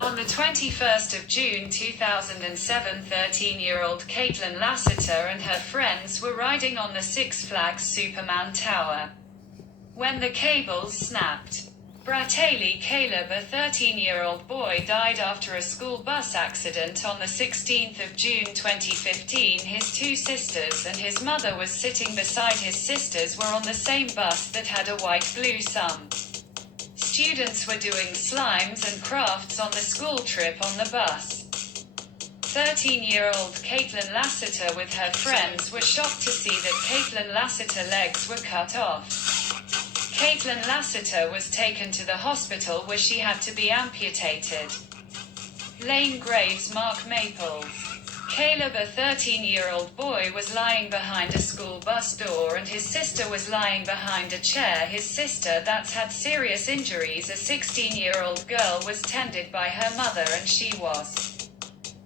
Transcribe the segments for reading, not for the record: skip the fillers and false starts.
On the 21st of June 2007, 13-year-old Caitlin Lassiter and her friends were riding on the Six Flags Superman Tower when the cables snapped. Braytayly Caleb, a 13-year-old boy, died after a school bus accident on the 16th of June 2015. His two sisters and his mother was sitting beside his sisters were on the same bus that had a white glue. Some students were doing slimes and crafts on the school trip on the bus. 13-year-old Caitlin Lassiter with her friends were shocked to see that Caitlin Lassiter's legs were cut off. Caitlin Lassiter was taken to the hospital where she had to be amputated. Lane Graves, Mark Maples. Caleb, a 13-year-old boy, was lying behind a school bus door and his sister was lying behind a chair. His sister that's had serious injuries, a 16-year-old girl, was tended by her mother and she was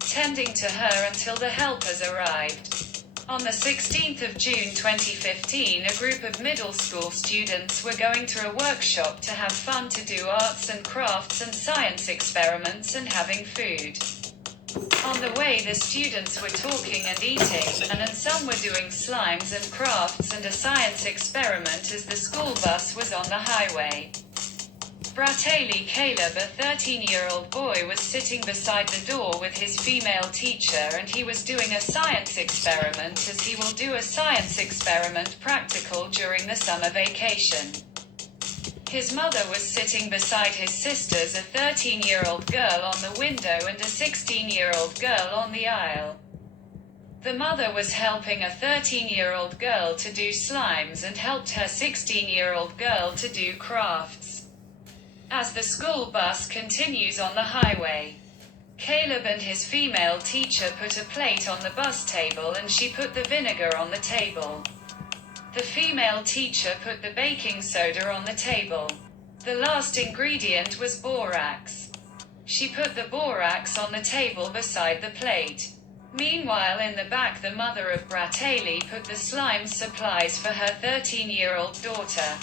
tending to her until the helpers arrived. On the 16th of June 2015, a group of middle school students were going to a workshop to have fun, to do arts and crafts and science experiments and having food. On the way, the students were talking and eating, and some were doing slimes and crafts and a science experiment as the school bus was on the highway. Braytayly Caleb, a 13-year-old boy, was sitting beside the door with his female teacher and he was doing a science experiment, as he will do a science experiment practical during the summer vacation. His mother was sitting beside his sisters, a 13-year-old girl on the window and a 16-year-old girl on the aisle. The mother was helping a 13-year-old girl to do slimes and helped her 16-year-old girl to do crafts. As the school bus continues on the highway, Caleb and his female teacher put a plate on the bus table and she put the vinegar on the table. The female teacher put the baking soda on the table. The last ingredient was borax. She put the borax on the table beside the plate. Meanwhile, in the back, the mother of Braytayly put the slime supplies for her 13-year-old daughter.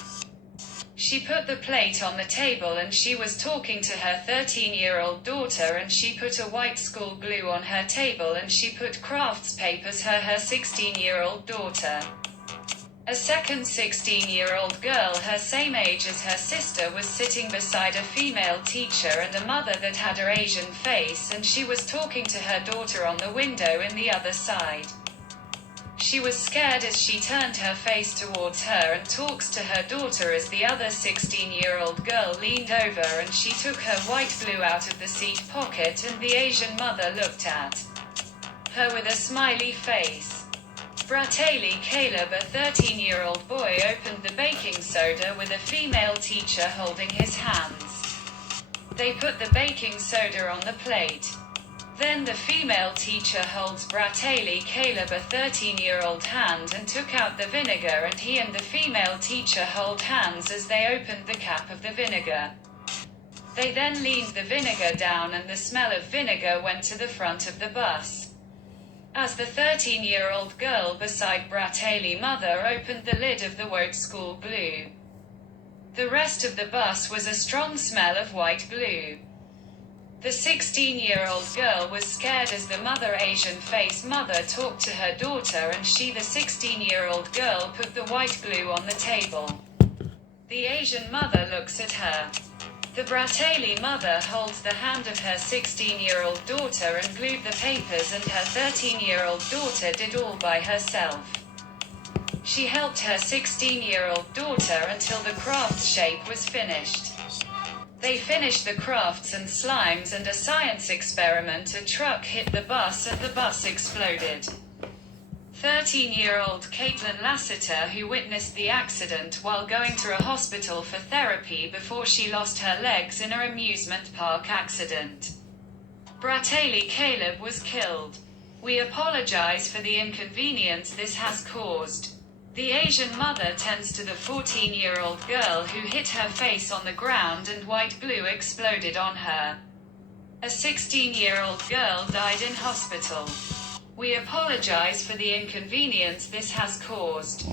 She put the plate on the table and she was talking to her 13-year-old daughter and she put a white school glue on her table and she put crafts papers for her 16-year-old daughter. A second 16-year-old girl, her same age as her sister, was sitting beside a female teacher and a mother that had her Asian face, and she was talking to her daughter on the window in the other side. She was scared as she turned her face towards her and talks to her daughter as the other 16-year-old girl leaned over and she took her white glue out of the seat pocket and the Asian mother looked at her with a smiley face. Braytayly Caleb, a 13-year-old boy, opened the baking soda with a female teacher holding his hands. They put the baking soda on the plate. Then the female teacher holds Braytayly Caleb, a 13-year-old, hand and took out the vinegar and he and the female teacher hold hands as they opened the cap of the vinegar. They then leaned the vinegar down and the smell of vinegar went to the front of the bus. As the 13-year-old girl beside Braytayly's mother opened the lid of the white school glue, the rest of the bus was a strong smell of white glue. The 16-year-old girl was scared as the mother Asian face mother talked to her daughter and she, the 16-year-old girl, put the white glue on the table. The Asian mother looks at her. The Braytayly mother holds the hand of her 16-year-old daughter and glued the papers, and her 13-year-old daughter did all by herself. She helped her 16-year-old daughter until the craft shape was finished. They finished the crafts and slimes and a science experiment. A truck hit the bus and the bus exploded. 13-year-old Caitlin Lassiter, who witnessed the accident while going to a hospital for therapy before she lost her legs in an amusement park accident. Braytayly Caleb was killed. We apologize for the inconvenience this has caused. The Asian mother tends to the 14-year-old girl who hit her face on the ground and white glue exploded on her. A 16-year-old girl died in hospital. We apologize for the inconvenience this has caused.